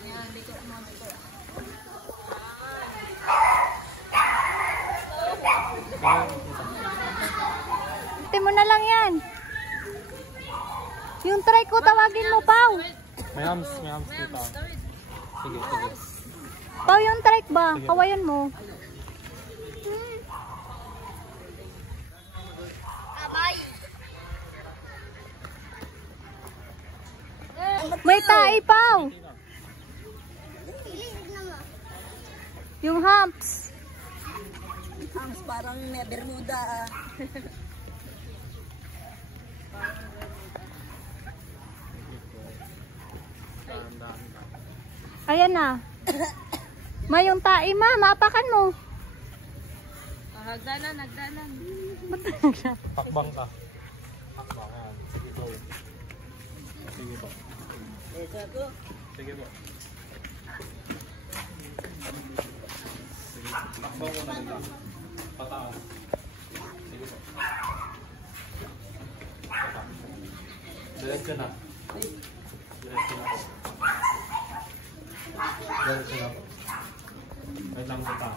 Yan, dito mo dito. Ito mo na lang yan. Yung try ko, tawagin mo, Pao. May hams dito. Sige, sige. Pao, yung try ba? Kawayan mo. May tae, Pao. Yung humps. Hams parang may Bermuda. Ayan na. May yung tae, ma. Mapakan mo. Hagdanan. Pakbang ka. Pakbang yan. Sige po. Sige po. Sige po. Sige. Pakbang mo na nila. Pataas. Sige po. Pataas. Diretso na. Diretso na. Diretso na po. Wait lang po pa.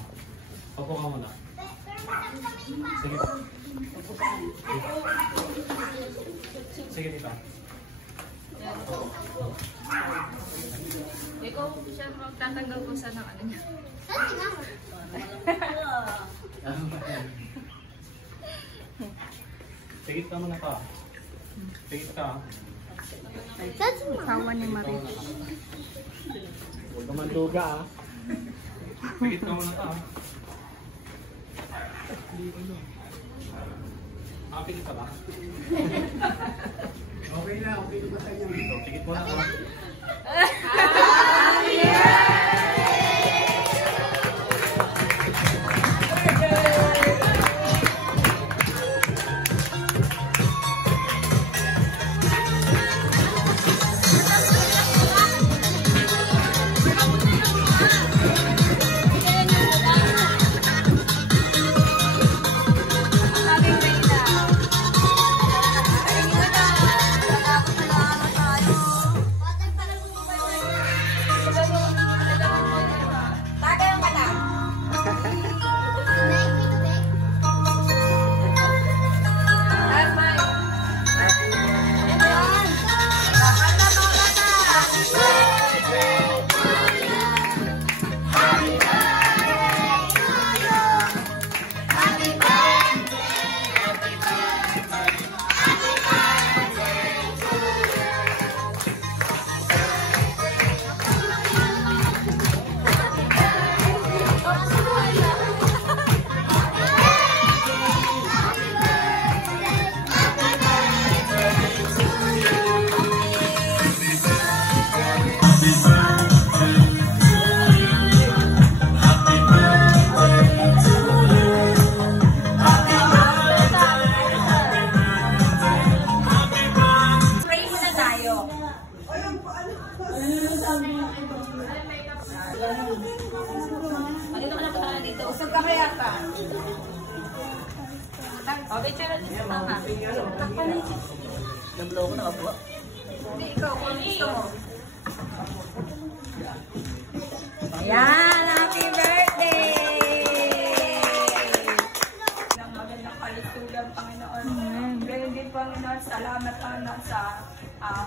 Opo ka muna. Sige po. Sige dito. Ikaw siya magtatanggal ko sa ng ano niya. Sigit ka muna pa. Sigit ka. Kawa ni Marie. Huwag ka manduga ah. Sigit ka muna pa. Pilit ka ba? Okay na ba tayo? Sigit muna ka. Nablo ko na po. Hindi, ikaw, kung gusto mo. Ayan, happy birthday! Magandang kalusugan, Panginoon. Ganyan din, Panginoon, salamat, Panginoon, sa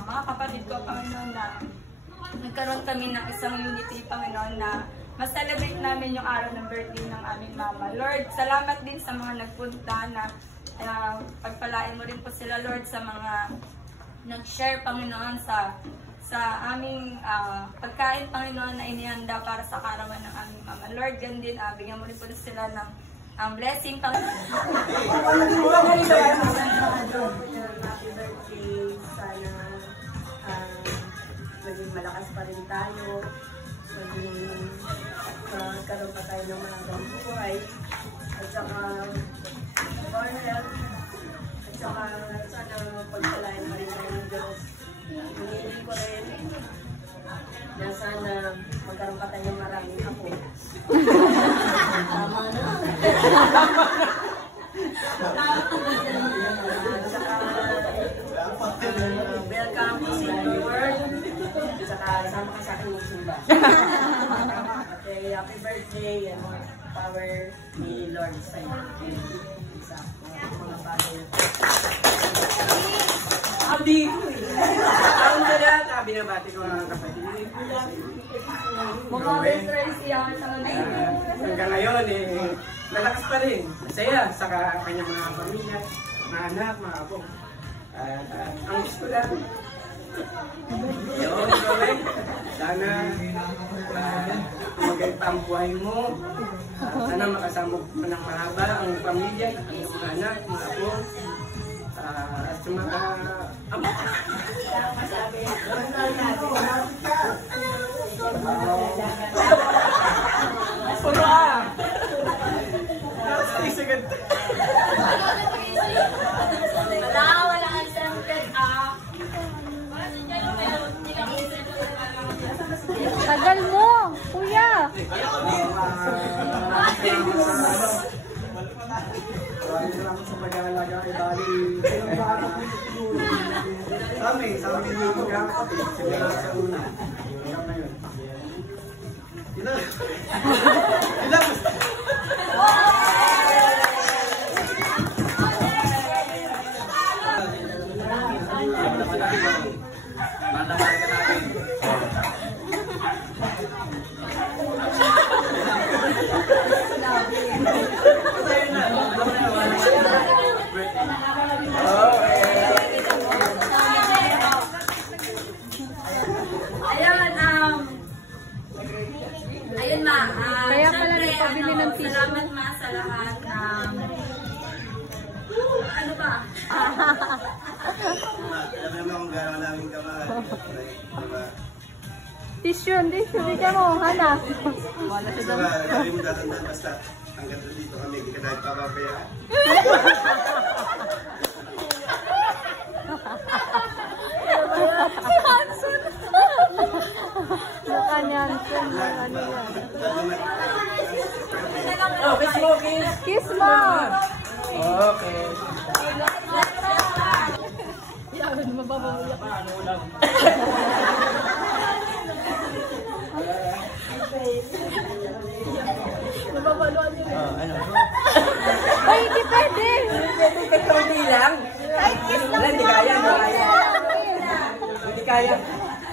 mga kapatid ko, Panginoon, na nagkaroon kami ng isang unity, Panginoon, na mas-celebrate namin yung araw ng birthday ng aming mama. Lord, salamat din sa mga nagpunta na pagpalain mo rin po sila, Lord, sa mga nag-share, Panginoon, sa aming pagkain, Panginoon, na inihanda para sa karawan ng aming mama. Lord, gan din, bigyan mo rin po sila ng blessing, Panginoon. Happy birthday. Sana maging malakas pa rin tayo. Magkaroon pa tayo ng mga buhay. At saka more health. At saka sana pagpalain pa rin tayo ng Diyos. Hinihiling ko rin na sana magkaroon pa tayo ng maraming ako. Tama na. At saka welcome to the world. At saka sama ka sa akin magsimba. Okay, happy birthday. And more power ni Lord sa iyo. Sa mga bagay. Abi ko eh. Ang lahat, binabati ko mga kapatid. Mga best friends yan sa Hanggang ngayon, malakas pa rin. Masaya sa kanyang mga pamilya, mga anak, mga apo. Ang gusto lang. Yun, Lord. Sana maganda ang buhay mo. Sana makasama mo ng mahaba ang pamilya, ang mga anak, mga apo. At sa mga amo. Wala ang sentence Tagal mo, kuya. Salamat sa pag-aalaga kay Bali. Sa amin yung magkakapit. Simula sa una. Hanggang ngayon. Ilang? Ayun ma, Kaya pala syempre, nagpabili ng tissue. salamat ma sa lahat. Ano ba? Alam naman kung gano'n namin kamahal. Diba? Tissue, bigyan mo, Hana. Gusto ba, lagi mo tatandaan basta hanggang dito kami, hindi ka dahil papabayaan. Mukha niya, Hanson. Ano yan? Oh, kiss mo, kiss. Kiss mo! Okay. Yan, mababawala. Ano ulam? Mababaluan yun. Ano? Ay, hindi pwede! Kaunti lang. Ay, kiss lang Hindi mo. kaya, hindi kaya. Hindi kaya.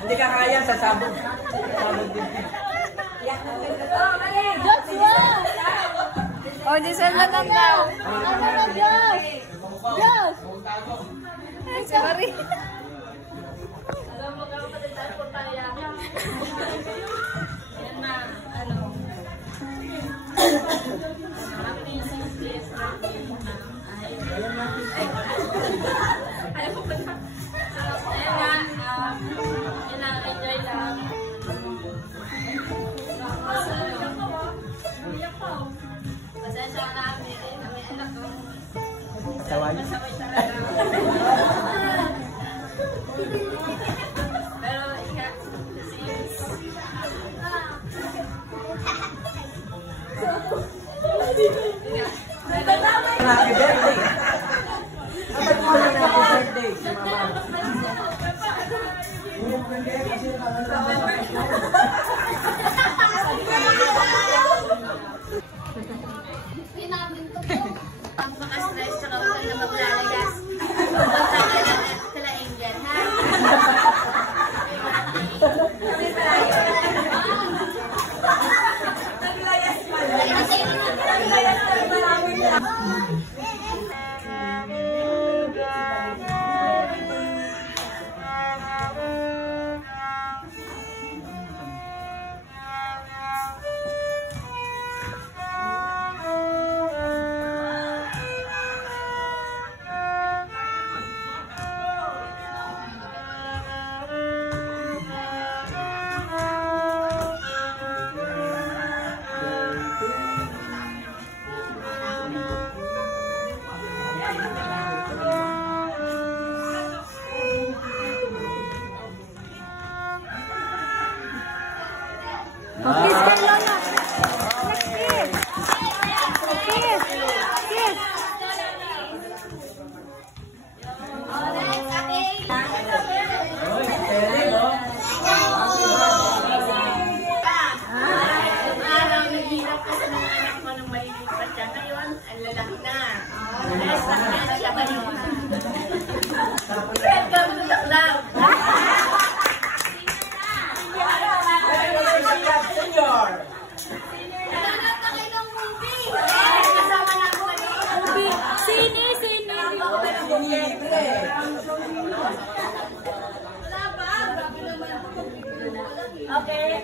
Hindi ka kaya sa sabog. Sabog din. Joshua! Oh, Giselle na lang daw. Ano na, Josh? Josh! Ay, sorry. Yan na, ano. Ayaw ko pa na. Ayun nga, yun na, enjoy lang. Pasensya ka na kami, may anak ko. Saway. Masaway talaga. Pero, ingat. Happy birthday. Dapat mo lang happy birthday si Mama. Ang maka-stress tsaka huwag na maglalayas. Pupunta sila Angel, ha? Naglayas pala. Naglayas pala. Kiss kay Lola. Kiss. Kiss. Kiss. Oy, Terry, oh. Happy Okay.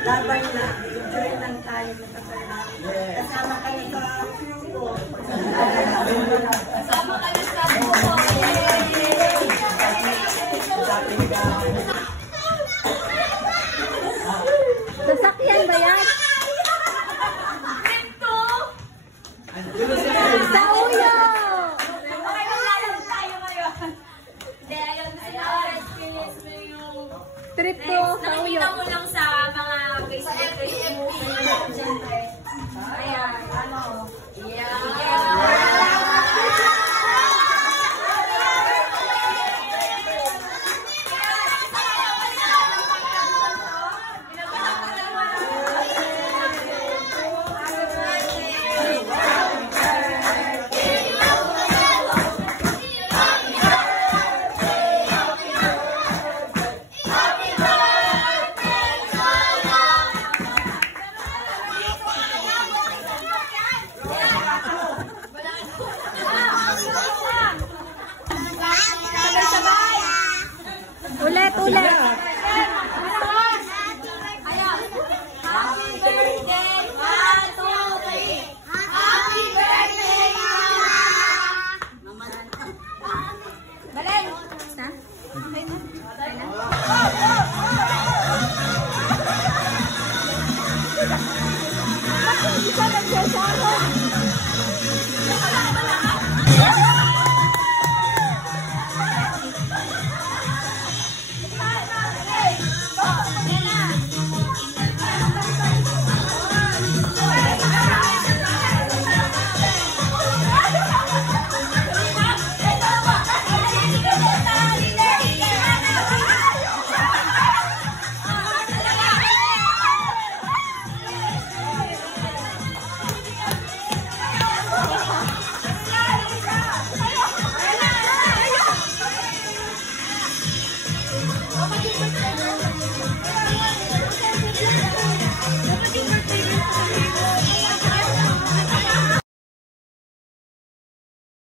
Laban na, enjoy lang tayo. Kasama kayo sa Kasama kayo sa buko. Sasakyan ba yan? Ito! Sa ulo! Okay, maglalaro tayo ngayon. Hindi, ayun. Experience mo yung... Trip ko sa ulo. Nakikita ko lang sa mga Facebook. Siyempre. Ayan, ano. Ulit, ulit. Happy birthday! 1, 2, 3! Happy birthday, Mama! Balen! Ha? Hindi ka nagsasama. Happy birthday!